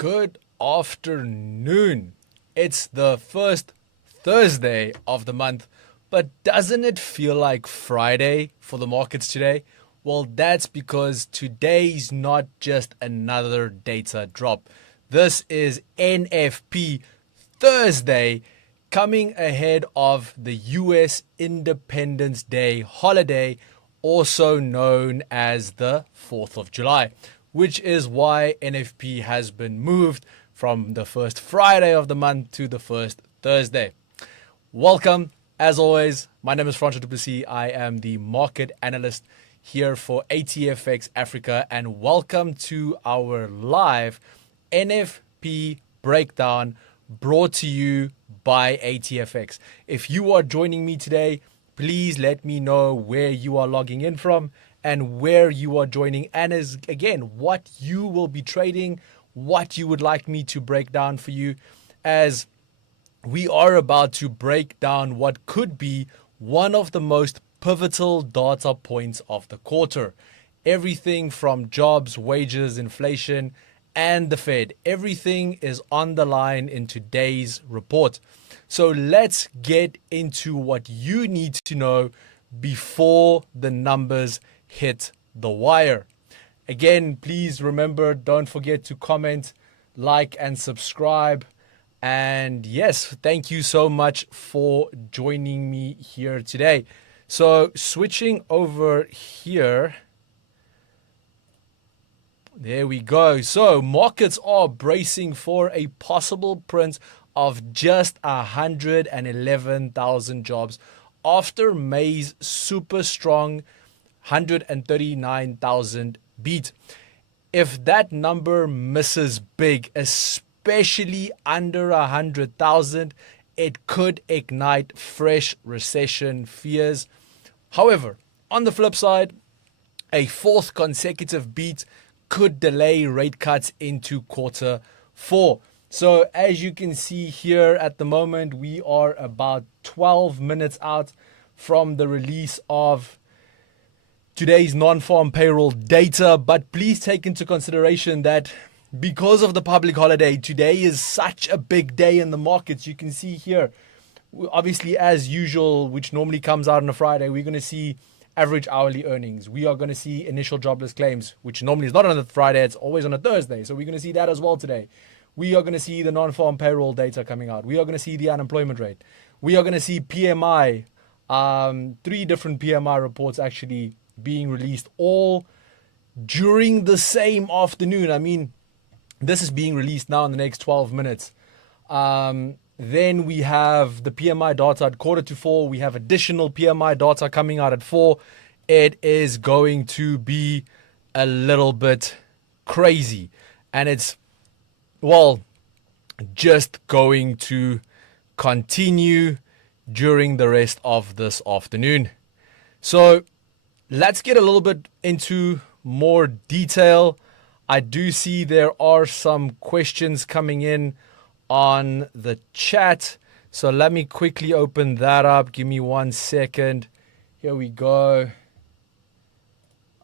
Good afternoon. It's the first Thursday of the month, but doesn't it feel like Friday for the markets today? Well, that's because today's not just another data drop. This is NFP Thursday, coming ahead of the US Independence Day holiday, also known as the 4th of July, which is why NFP has been moved from the first Friday of the month to the first Thursday. Welcome. As always, my name is Francois Plessis. I am the market analyst here for ATFX Africa, and welcome to our live NFP breakdown brought to you by ATFX. If you are joining me today, please let me know where you are logging in from and where you are joining, and as again, what you will be trading, what you would like me to break down for you, as we are about to break down what could be one of the most pivotal data points of the quarter. Everything from jobs, wages, inflation, and the Fed. Everything is on the line in today's report. So let's get into what you need to know before the numbers hit the wire. Again, please remember, don't forget to comment, like, and subscribe. And yes, thank you so much for joining me here today. So switching over here. There we go. So markets are bracing for a possible print of just 111,000 jobs after May's super strong 139,000 beat. If that number misses big, especially under 100,000, it could ignite fresh recession fears. However, on the flip side, a fourth consecutive beat could delay rate cuts into quarter four. So as you can see here at the moment, we are about 12 minutes out from the release of today's non-farm payroll data. But please take into consideration that because of the public holiday, today is such a big day in the markets. You can see here, obviously, as usual, which normally comes out on a Friday, we're going to see average hourly earnings. We are going to see initial jobless claims, which normally is not on a Friday, it's always on a Thursday. So we're going to see that as well today. We are going to see the non-farm payroll data coming out. We are going to see the unemployment rate. We are going to see PMI, 3 different PMI reports actually being released all during the same afternoon. I mean, this is being released now in the next 12 minutes. Then we have the PMI data at 3:45. We have additional PMI data coming out at 4. It is going to be a little bit crazy. And it's, well, just going to continue during the rest of this afternoon. So let's get a little bit into more detail. I do see there are some questions coming in on the chat. So let me quickly open that up. Give me 1 second. Here we go.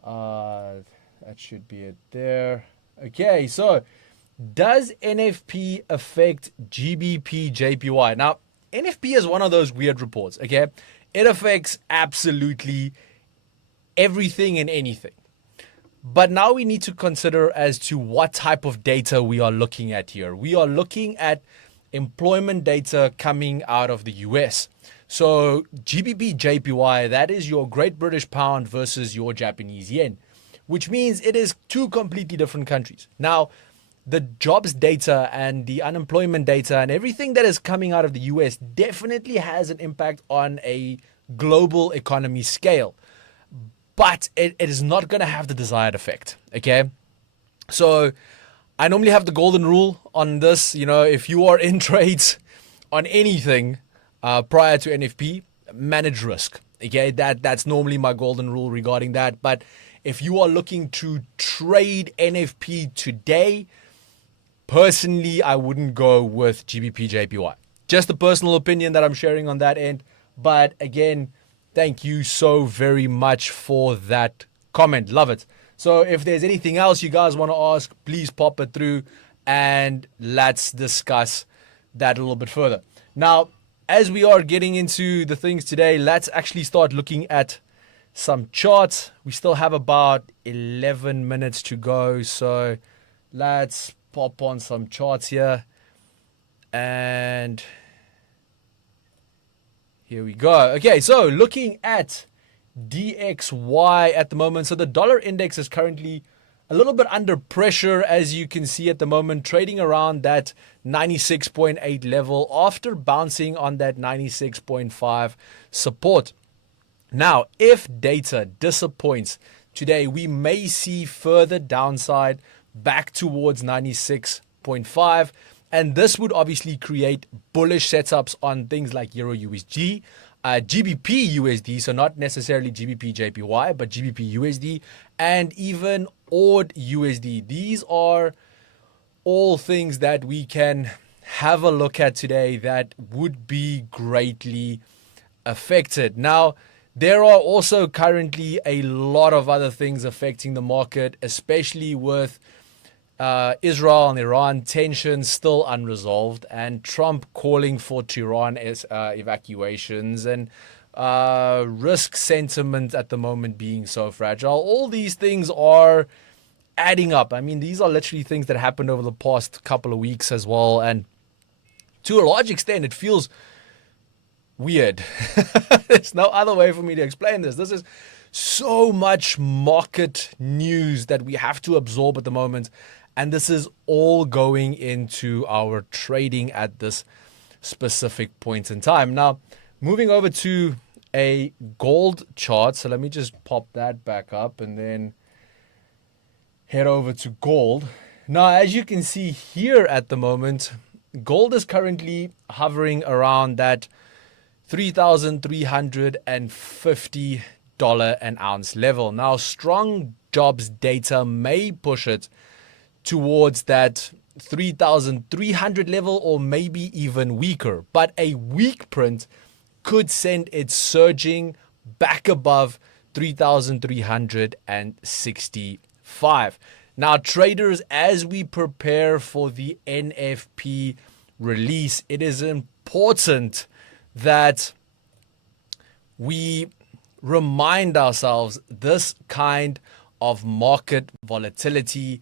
That should be it there. Okay, so does NFP affect GBP JPY? Now, NFP is one of those weird reports, okay? It affects absolutely everything and anything. But now we need to consider as to what type of data we are looking at here. We are looking at employment data coming out of the US. So GBP JPY, that is your Great British Pound versus your Japanese yen, which means it is 2 completely different countries. Now, the jobs data and the unemployment data and everything that is coming out of the US definitely has an impact on a global economy scale. But it is not going to have the desired effect, okay? So I normally have the golden rule on this. You know, if you are in trades on anything prior to NFP, manage risk, okay? That's normally my golden rule regarding that. But if you are looking to trade NFP today, personally, I wouldn't go with GBP JPY. Just a personal opinion that I'm sharing on that end. But again, thank you so very much for that comment. Love it. So if there's anything else you guys want to ask, please pop it through. and let's discuss that a little bit further. Now, as we are getting into the things today, let's actually start looking at some charts. We still have about 11 minutes to go, so let's pop on some charts here. And here we go. Okay, so looking at DXY at the moment. So the dollar index is currently a little bit under pressure, as you can see at the moment, trading around that 96.8 level after bouncing on that 96.5 support. Now, if data disappoints today, we may see further downside back towards 96.5. And this would obviously create bullish setups on things like Euro USD, GBP USD, so not necessarily GBP JPY, but GBP USD, and even AUD USD. These are all things that we can have a look at today that would be greatly affected. Now, there are also currently a lot of other things affecting the market, especially with Israel and Iran tensions still unresolved, and Trump calling for Tehran evacuations, and risk sentiment at the moment being so fragile. All these things are adding up. I mean, these are literally things that happened over the past couple of weeks as well, and to a large extent, it feels weird. There's no other way for me to explain this. This is so much market news that we have to absorb at the moment. And this is all going into our trading at this specific point in time. Now, moving over to a gold chart. So let me just pop that back up and then head over to gold. Now, as you can see here at the moment, gold is currently hovering around that $3,350 an ounce level. Now, strong jobs data may push it towards that 3,300 level, or maybe even weaker. But a weak print could send it surging back above 3,365. Now, traders, as we prepare for the NFP release, it is important that we remind ourselves this kind of market volatility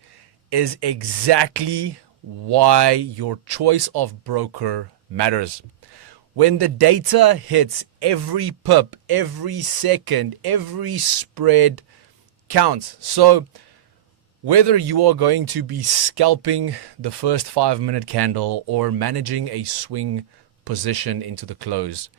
is exactly why your choice of broker matters. When the data hits, every pip, every second, every spread counts. So whether you are going to be scalping the first 5-minute candle or managing a swing position into the close,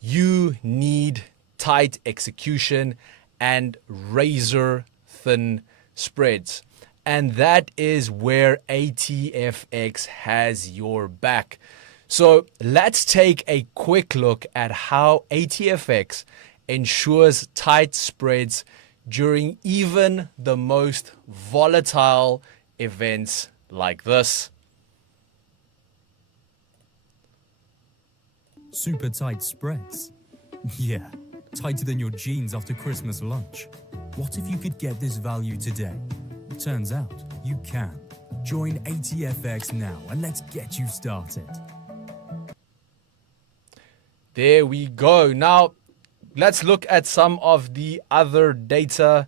you need tight execution and razor thin spreads. And that is where ATFX has your back. So let's take a quick look at how ATFX ensures tight spreads during even the most volatile events like this. Super tight spreads? Yeah, tighter than your jeans after Christmas lunch. What if you could get this value today? Turns out you can. Join ATFX now and let's get you started. There we go. Now, let's look at some of the other data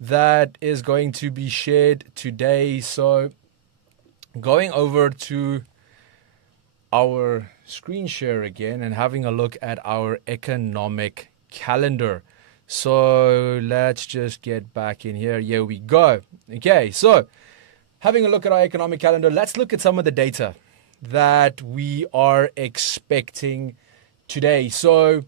that is going to be shared today. So, going over to our screen share again and having a look at our economic calendar. So let's just get back in here. Here we go. Okay, so having a look at our economic calendar, let's look at some of the data that we are expecting today. So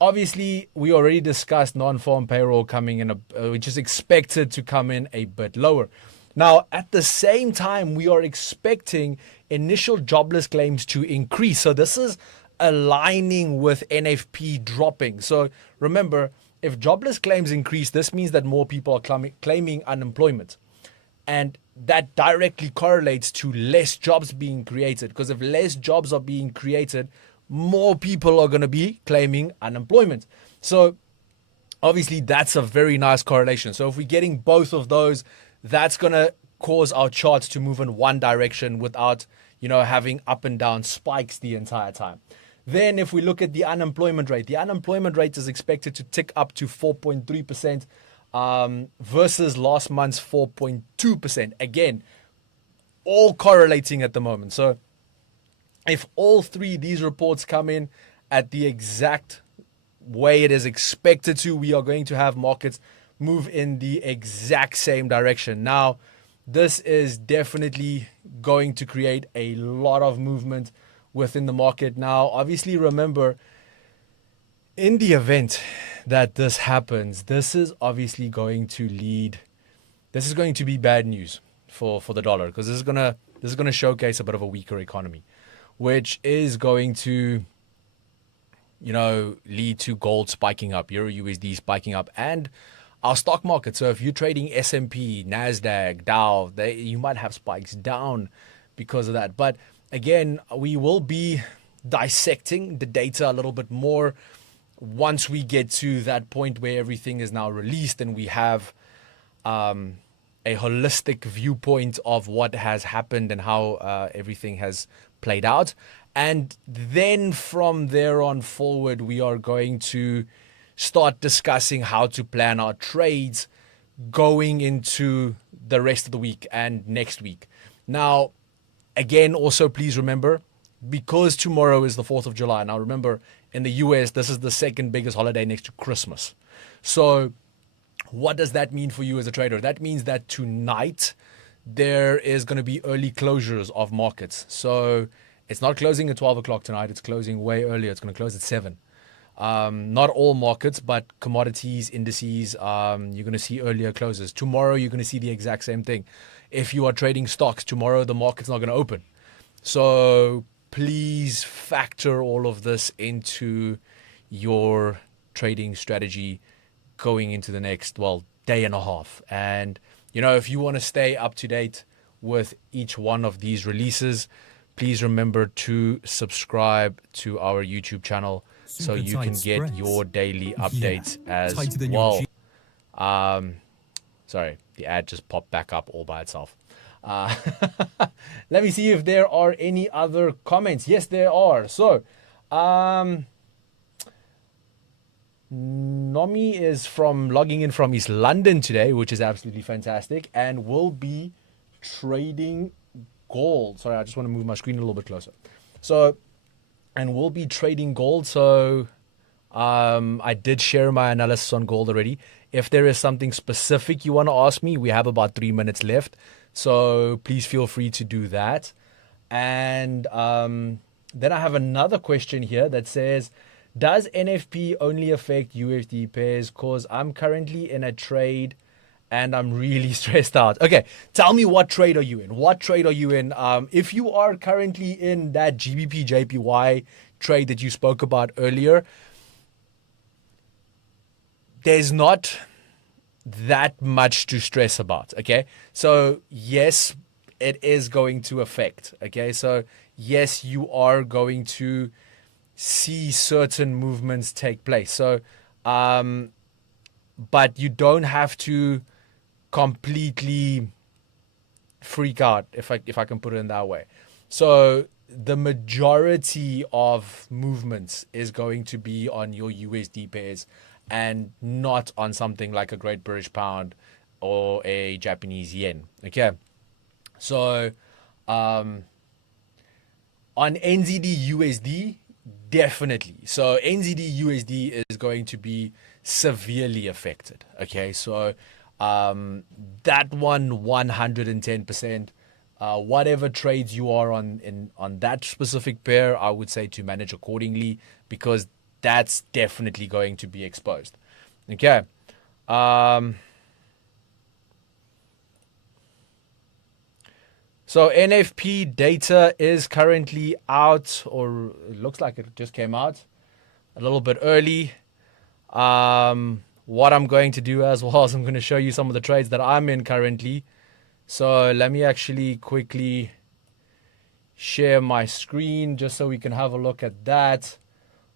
obviously, we already discussed non-farm payroll coming in, which is expected to come in a bit lower. Now, at the same time, we are expecting initial jobless claims to increase. So this is aligning with NFP dropping. So remember, if jobless claims increase, this means that more people are claiming unemployment. And that directly correlates to less jobs being created. Because if less jobs are being created, more people are going to be claiming unemployment. So obviously, that's a very nice correlation. So if we're getting both of those, that's going to cause our charts to move in one direction without, having up and down spikes the entire time. Then if we look at the unemployment rate is expected to tick up to 4.3% versus last month's 4.2%. Again, all correlating at the moment. So if all three of these reports come in at the exact way it is expected to, we are going to have markets move in the exact same direction. Now, this is definitely going to create a lot of movement within the market. Now, obviously, remember, in the event that this happens, this is obviously going to be bad news for the dollar, because this is gonna showcase a bit of a weaker economy, which is going to lead to gold spiking up, Euro USD spiking up, and our stock market. So if you're trading S&P, NASDAQ, Dow, you might have spikes down because of that. But again, we will be dissecting the data a little bit more once we get to that point where everything is now released and we have a holistic viewpoint of what has happened and how everything has played out. And then from there on forward, we are going to start discussing how to plan our trades going into the rest of the week and next week. Now, again, also please remember, because tomorrow is the 4th of July. Now remember, in the US, this is the second biggest holiday next to Christmas. So what does that mean for you as a trader? That means that tonight there is going to be early closures of markets. So it's not closing at 12 o'clock tonight. It's closing way earlier. It's going to close at 7. Not all markets, but commodities, indices, you're going to see earlier closes. Tomorrow, you're going to see the exact same thing. If you are trading stocks, tomorrow the market's not going to open. So please factor all of this into your trading strategy going into the next, day and a half. And, if you want to stay up to date with each one of these releases, please remember to subscribe to our YouTube channel so you can get your daily updates as well. Sorry, the ad just popped back up all by itself. Let me see if there are any other comments. Yes, there are. So, Nomi is logging in from East London today, which is absolutely fantastic, and will be trading gold. Sorry, I just want to move my screen a little bit closer. So, and we'll be trading gold. So, I did share my analysis on gold already. If there is something specific you want to ask me, we have about 3 minutes left. So please feel free to do that. And then I have another question here that says, does NFP only affect USD pairs? Because I'm currently in a trade and I'm really stressed out. Okay, tell me, what trade are you in? If you are currently in that GBP JPY trade that you spoke about earlier, there's not that much to stress about, okay? So, yes, it is going to affect, okay? So, yes, you are going to see certain movements take place. So, but you don't have to completely freak out, if I can put it in that way. So, the majority of movements is going to be on your USD pairs, and not on something like a Great British Pound or a Japanese yen. Okay, so on NZD USD, definitely. So NZD USD is going to be severely affected. Okay, so that one 110%. Whatever trades you are on that specific pair, I would say to manage accordingly, because that's definitely going to be exposed. Okay. So NFP data is currently out, or it looks like it just came out a little bit early. What I'm going to do as well is I'm going to show you some of the trades that I'm in currently. So let me actually quickly share my screen just so we can have a look at that.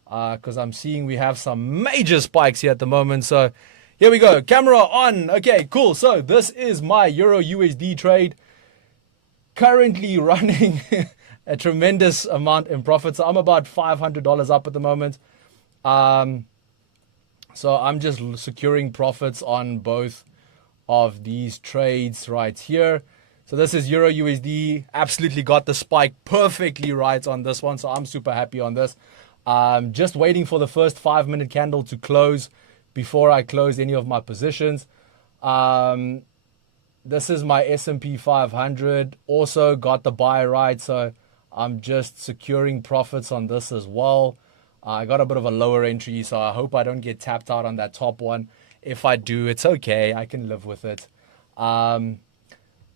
Because I'm seeing we have some major spikes here at the moment. So Here we go. Camera on. Okay, cool. So this is my Euro USD trade. Currently running a tremendous amount in profit. So I'm about $500 up at the moment. So I'm just securing profits on both of these trades right here. So this is Euro USD. Absolutely got the spike perfectly right on this one. So I'm super happy on this. Just waiting for the first 5-minute candle to close before I close any of my positions. This is my S&P 500. Also got the buy right. So I'm just securing profits on this as well. I got a bit of a lower entry, so I hope I don't get tapped out on that top one. If I do, it's okay. I can live with it. And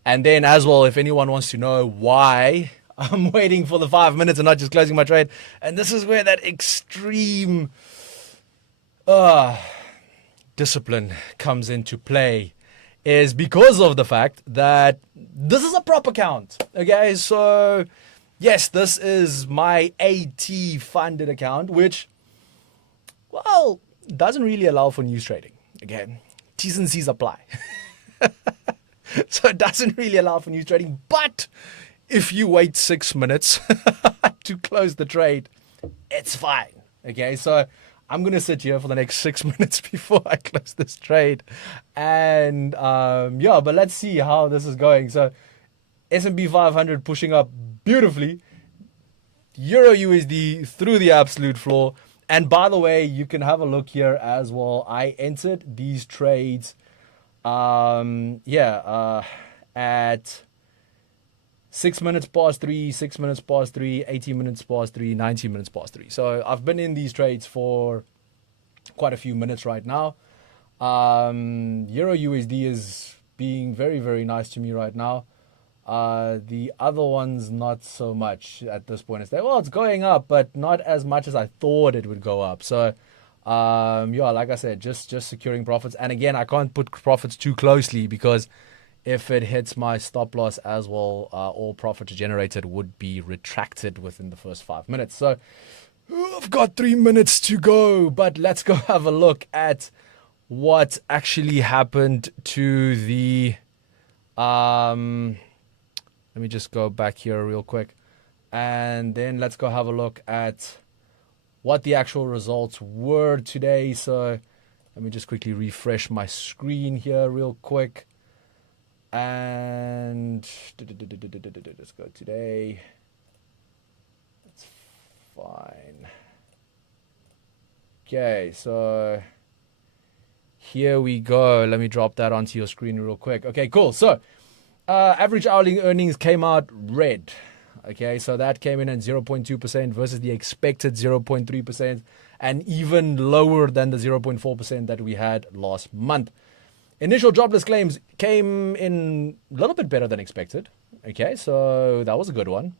then as well, if anyone wants to know why I'm waiting for the 5 minutes and not just closing my trade, and this is where that extreme discipline comes into play, is because of the fact that this is a prop account. Okay, so yes, this is my AT funded account, which, well, doesn't really allow for news trading. Again, T's and C's apply. So it doesn't really allow for news trading. But if you wait 6 minutes to close the trade, it's fine. Okay, so I'm going to sit here for the next 6 minutes before I close this trade. And yeah, but let's see how this is going. So S&P 500 pushing up beautifully. Euro USD through the absolute floor. And by the way, you can have a look here as well. I entered these trades at 6 minutes past 3, 6 minutes past 3, 18 minutes past 3, 19 minutes past 3. So I've been in these trades for quite a few minutes right now. Euro USD is being very, very nice to me right now. The other ones, not so much at this point. It's like, well, it's going up, but not as much as I thought it would go up. So, yeah, like I said, just securing profits. And again, I can't put profits too closely because if it hits my stop loss as well, all profit generated would be retracted within the first 5 minutes. So I've got 3 minutes to go, but let's go have a look at what actually happened to the, let me just go back here real quick. And then let's go have a look at what the actual results were today. So let me just quickly refresh my screen here real quick. And let's go today. That's fine. Okay, so here we go. Let me drop that onto your screen real quick. Okay, cool. So average hourly earnings came out red. Okay, so that came in at 0.2% versus the expected 0.3% and even lower than the 0.4% that we had last month. Initial jobless claims came in a little bit better than expected. Okay, so that was a good one,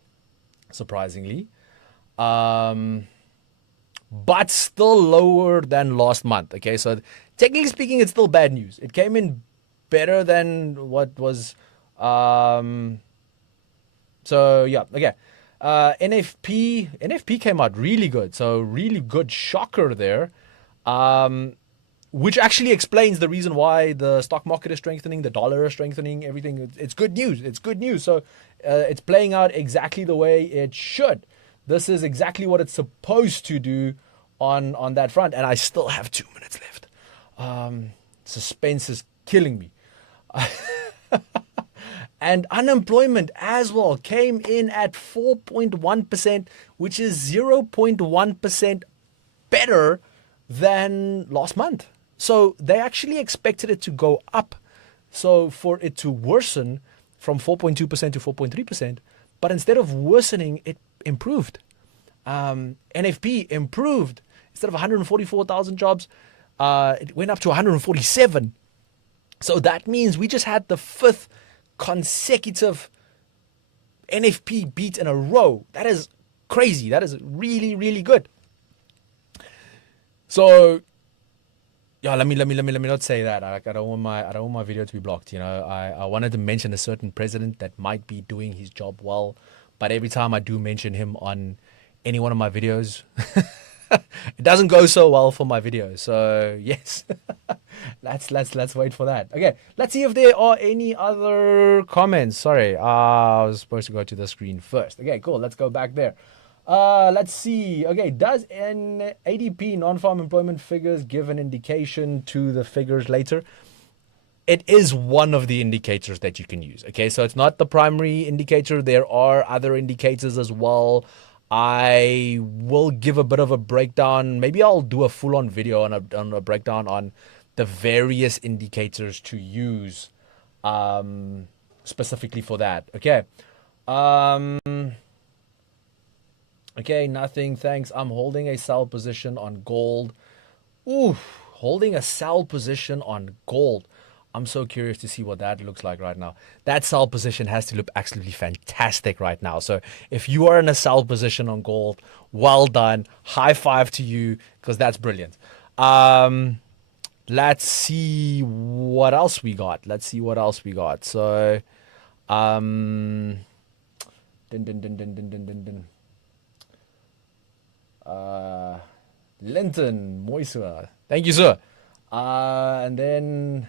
surprisingly. But still lower than last month. Okay, so technically speaking, it's still bad news. It came in better than what was... So yeah, okay. NFP came out really good. So really good shocker there. Which actually explains the reason why the stock market is strengthening, the dollar is strengthening, everything. It's good news. It's good news. So it's playing out exactly the way it should. This is exactly what it's supposed to do on that front. And I still have 2 minutes left. Suspense is killing me. And unemployment as well came in at 4.1%, which is 0.1% better than last month. So they actually expected it to go up. So for it to worsen from 4.2% to 4.3%, but instead of worsening, it improved. NFP improved. Instead of 144,000 jobs, it went up to 147. So that means we just had the 5th consecutive NFP beat in a row. That is crazy. That is really, really good. So yeah, let me not say that. I don't want my video to be blocked. You know, I wanted to mention a certain president that might be doing his job well, but every time I do mention him on any one of my videos, It doesn't go so well for my video. So yes, let's wait for that. Okay, let's see if there are any other comments. Sorry, I was supposed to go to the screen first. Okay, cool. Let's go back there. Let's see. Okay, does an ADP non-farm employment figures give an indication to the figures later? It is one of the indicators that you can use. Okay, so it's not the primary indicator. There are other indicators as well. I will give a bit of a breakdown. Maybe I'll do a full-on video on a breakdown on the various indicators to use specifically for that. Okay. Okay, nothing. Thanks. I'm holding a sell position on gold. Ooh, holding a sell position on gold. I'm so curious to see what that looks like right now. That sell position has to look absolutely fantastic right now. So if you are in a sell position on gold, well done. High five to you, because that's brilliant. Let's see what else we got. So, dun, dun, dun, dun, dun, dun, dun, dun. Linton Moisua. Thank you, sir. And then...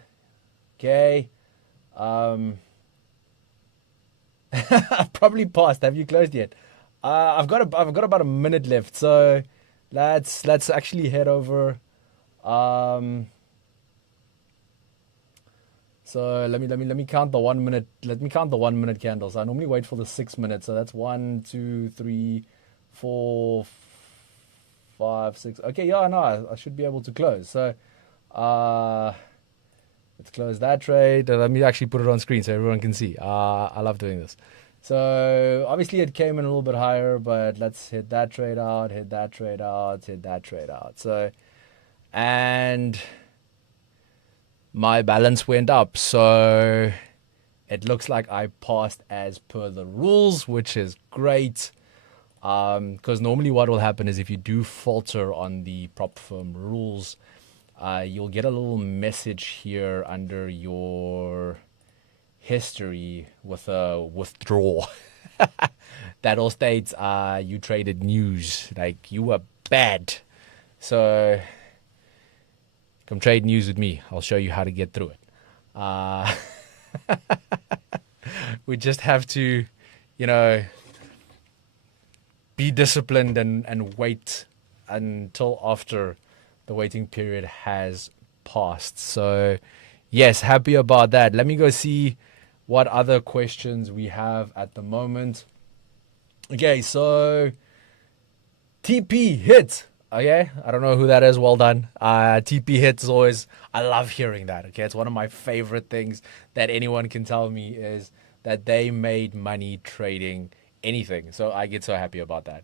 Okay. Probably passed. Have you closed yet? I've got about a minute left, so let's actually head over. So let me count the 1 minute. Let me count the 1 minute candles. I normally wait for the 6 minutes, so that's 1, 2, 3, 4, 5, 6. Okay, yeah, no, I should be able to close. So, let's close that trade. Let me actually put it on screen so everyone can see. I love doing this. So obviously it came in a little bit higher, but let's hit that trade out, hit that trade out, hit that trade out. So, and my balance went up. So it looks like I passed as per the rules, which is great. Because normally what will happen is if you do falter on the prop firm rules, you'll get a little message here under your history with a withdraw that'll state you traded news, like you were bad. So come trade news with me. I'll show you how to get through it. We just have to, be disciplined and wait until after the waiting period has passed. So yes, happy about that. Let me go see what other questions we have at the moment. Okay, so TP hit. Okay, I don't know who that is. Well done. TP hits is always, I love hearing that. Okay, it's one of my favorite things that anyone can tell me is that they made money trading anything. So I get so happy about that.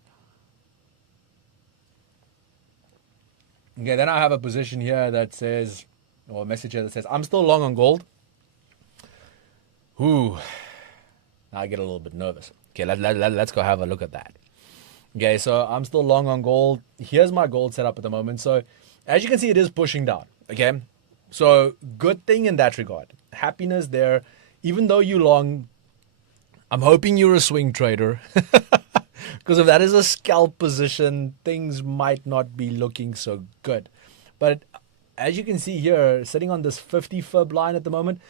Okay, then I have a position here that says, or a message here that says, I'm still long on gold. Ooh, now I get a little bit nervous. Okay, let's go have a look at that. Okay, so I'm still long on gold. Here's my gold setup at the moment. So as you can see, it is pushing down. Okay, so good thing in that regard. Happiness there. Even though you long, I'm hoping you're a swing trader. Because if that is a scalp position, things might not be looking so good. But as you can see here, sitting on this 50 fib line at the moment,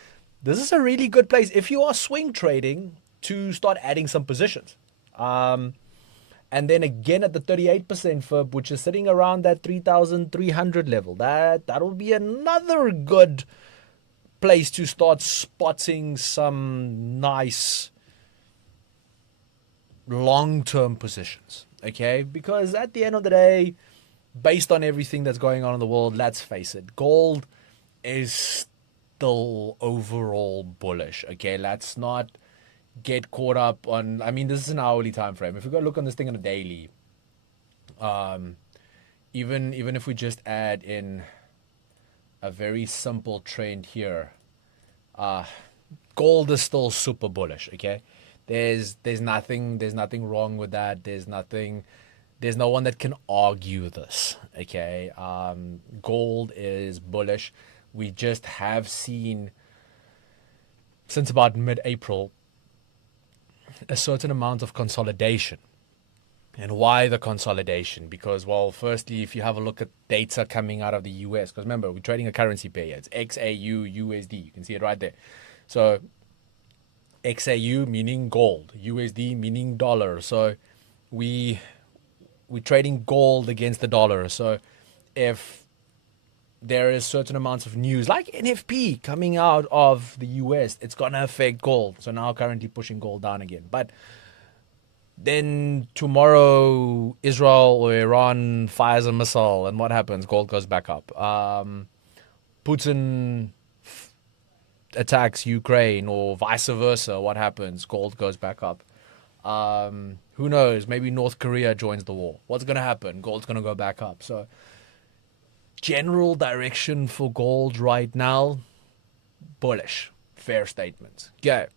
this is a really good place if you are swing trading to start adding some positions. And then again at the 38% fib, which is sitting around that 3,300 level, that'll be another good place to start spotting some nice long-term positions, okay? Because at the end of the day, based on everything that's going on in the world, let's face it, gold is still overall bullish, okay? Let's not get caught up on, this is an hourly time frame. If we go look on this thing on a daily, even if we just add in a very simple trend here, gold is still super bullish, okay? There's nothing wrong with that. There's no one that can argue this. Okay. Gold is bullish. We just have seen since about mid-April a certain amount of consolidation. And why the consolidation? Because, well, firstly, if you have a look at data coming out of the US, because remember, we're trading a currency pair. It's XAU USD. You can see it right there. So XAU meaning gold, USD meaning dollar. So we're trading gold against the dollar. So if there is certain amounts of news like NFP coming out of the US, it's going to affect gold. So now currently pushing gold down again. But then tomorrow, Israel or Iran fires a missile, and what happens? Gold goes back up. Putin attacks Ukraine, or vice versa. What happens? Gold goes back up. Who knows? Maybe North Korea joins the war. What's going to happen? Gold's going to go back up. So, general direction for gold right now, bullish. Fair statement. Okay.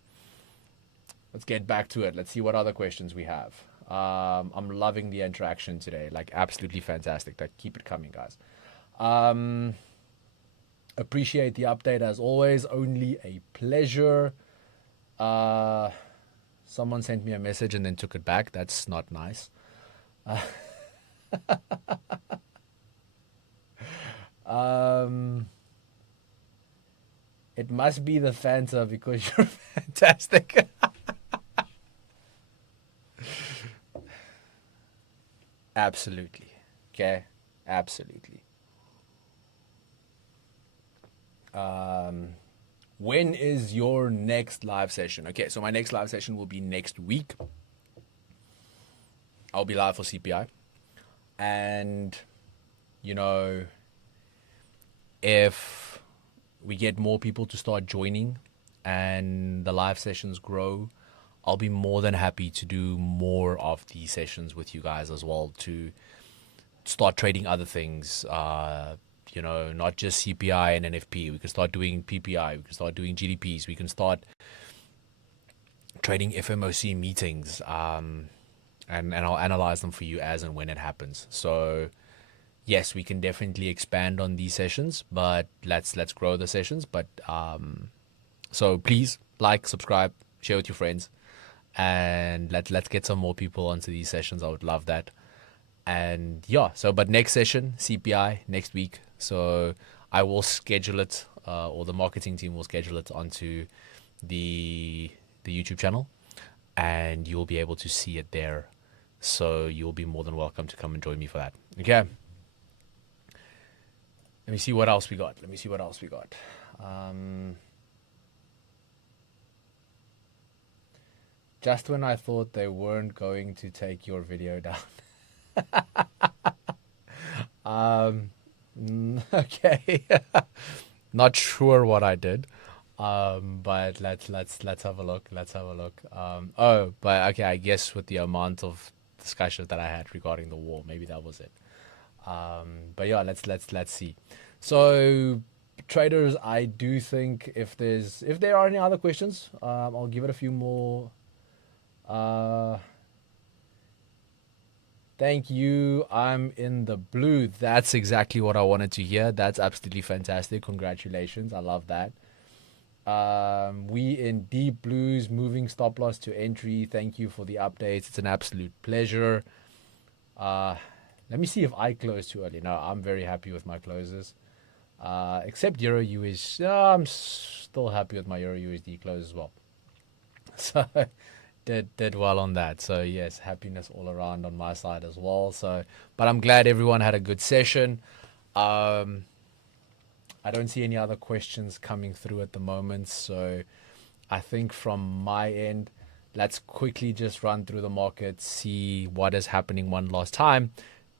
Let's get back to it. Let's see what other questions we have. I'm loving the interaction today. Like, absolutely fantastic. Like, keep it coming, guys. Appreciate the update as always. Only a pleasure. Someone sent me a message and then took it back. That's not nice. It must be the Fanta because you're fantastic. Absolutely. Okay. Absolutely. When is your next live session? Okay, so my next live session will be next week. I'll be live for CPI. And, you know, if we get more people to start joining and the live sessions grow, I'll be more than happy to do more of these sessions with you guys as well, to start trading other things, you know, not just CPI and NFP. We can start doing PPI, we can start doing GDPs, we can start trading FMOC meetings, and I'll analyze them for you as and when it happens. So yes, we can definitely expand on these sessions, but let's grow the sessions. But so please like, subscribe, share with your friends, and let's get some more people onto these sessions. I would love that. And yeah, so but next session, CPI next week. So I will schedule it, or the marketing team will schedule it onto the YouTube channel, and you'll be able to see it there. So you'll be more than welcome to come and join me for that. Okay. Let me see what else we got. Just when I thought they weren't going to take your video down. Okay. Not sure what I did. But let's have a look. Oh, but okay, I guess with the amount of discussion that I had regarding the war, maybe that was it. But yeah, let's see. So traders, I do think if there are any other questions, I'll give it a few more. Thank you. I'm in the blue. That's exactly what I wanted to hear. That's absolutely fantastic. Congratulations. I love that. We in deep blues, moving stop loss to entry. Thank you for the updates. It's an absolute pleasure. Let me see if I closed too early. No, I'm very happy with my closes. Except Euro USD. I'm still happy with my Euro USD close as well. So did well on that. So yes, happiness all around on my side as well. So, but I'm glad everyone had a good session. I don't see any other questions coming through at the moment. So I think from my end, let's quickly just run through the market, see what is happening one last time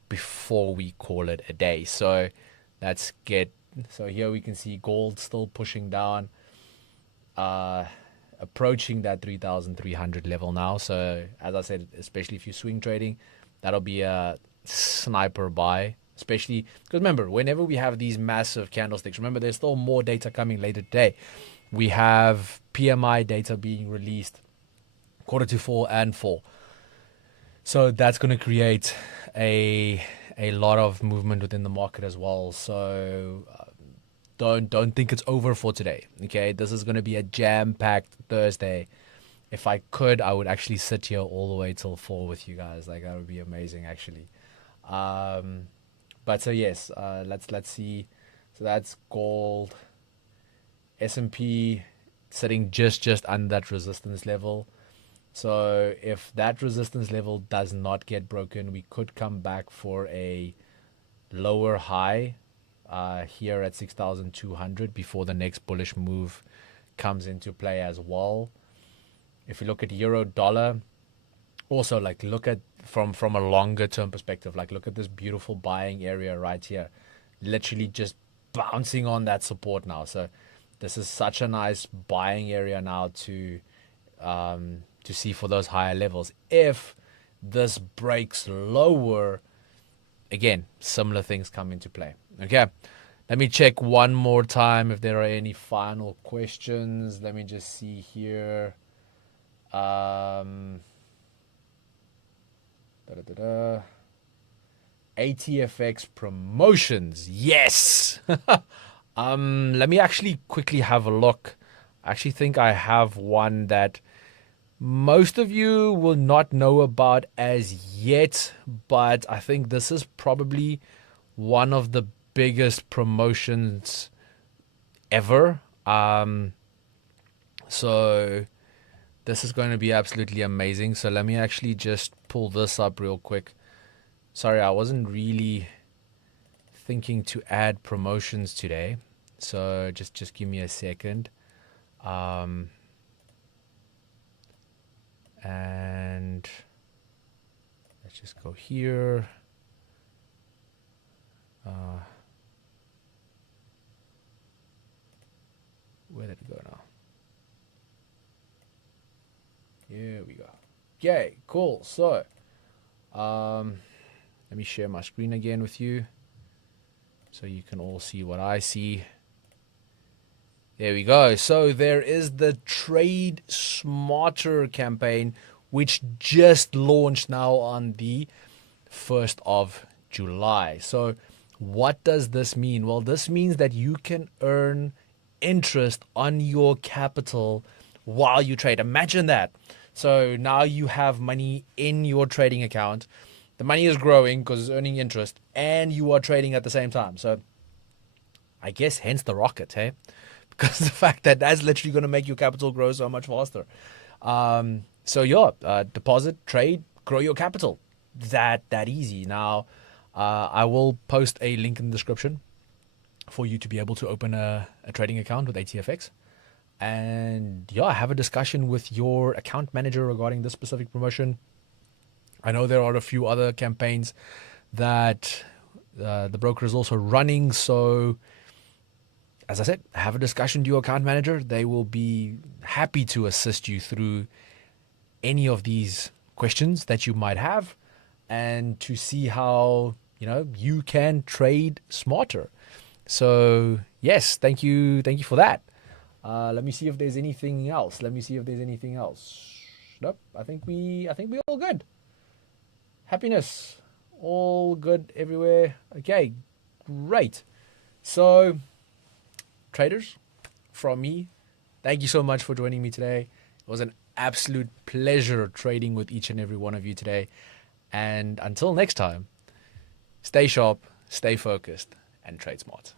before we call it a day. So let's get, so here we can see gold still pushing down, approaching that 3,300 level now. So as I said, especially if you're swing trading, that'll be a sniper buy, especially because remember, whenever we have these massive candlesticks, remember there's still more data coming later today. We have PMI data being released Q4 and 4. So that's going to create a lot of movement within the market as well. So don't think it's over for today. Okay, this is going to be a jam-packed Thursday, if I could, I would actually sit here all the way till 4 with you guys. Like, that would be amazing, actually. But so yes, let's see. So that's gold. S&P sitting just under that resistance level. So if that resistance level does not get broken, we could come back for a lower high here at 6,200 before the next bullish move comes into play as well. If you look at euro dollar, also like look at from a longer term perspective, like look at this beautiful buying area right here, literally just bouncing on that support now. So this is such a nice buying area now to see for those higher levels. If this breaks lower, again, similar things come into play. Okay, let me check one more time if there are any final questions. Let me just see here. ATFX promotions. Yes. Let me actually quickly have a look. I actually think I have one that most of you will not know about as yet, but I think this is probably one of the biggest promotions ever. So this is going to be absolutely amazing. So let me actually just pull this up real quick. Sorry, I wasn't really thinking to add promotions today. So just give me a second. And let's just go here. Where did it go now? Here we go. Okay, cool. So, let me share my screen again with you so you can all see what I see. There we go. So there is the Trade Smarter campaign, which just launched now on the 1st of July. So what does this mean? Well, this means that you can earn interest on your capital while you trade. Imagine that. So now you have money in your trading account. The money is growing because it's earning interest, and you are trading at the same time. So I guess hence the rocket, hey? Because the fact that that's literally going to make your capital grow so much faster. So yeah, deposit, trade, grow your capital. That easy. Now, I will post a link in the description for you to be able to open a trading account with ATFX. And yeah, have a discussion with your account manager regarding this specific promotion. I know there are a few other campaigns that the broker is also running. So, as I said, have a discussion to your account manager. They will be happy to assist you through any of these questions that you might have and to see how, you can trade smarter. So, yes, thank you for that. Let me see if there's anything else. Nope, I think we're all good. Happiness, all good everywhere. Okay, great. So, traders, from me, thank you so much for joining me today. It was an absolute pleasure trading with each and every one of you today. And until next time, stay sharp, stay focused, and trade smart.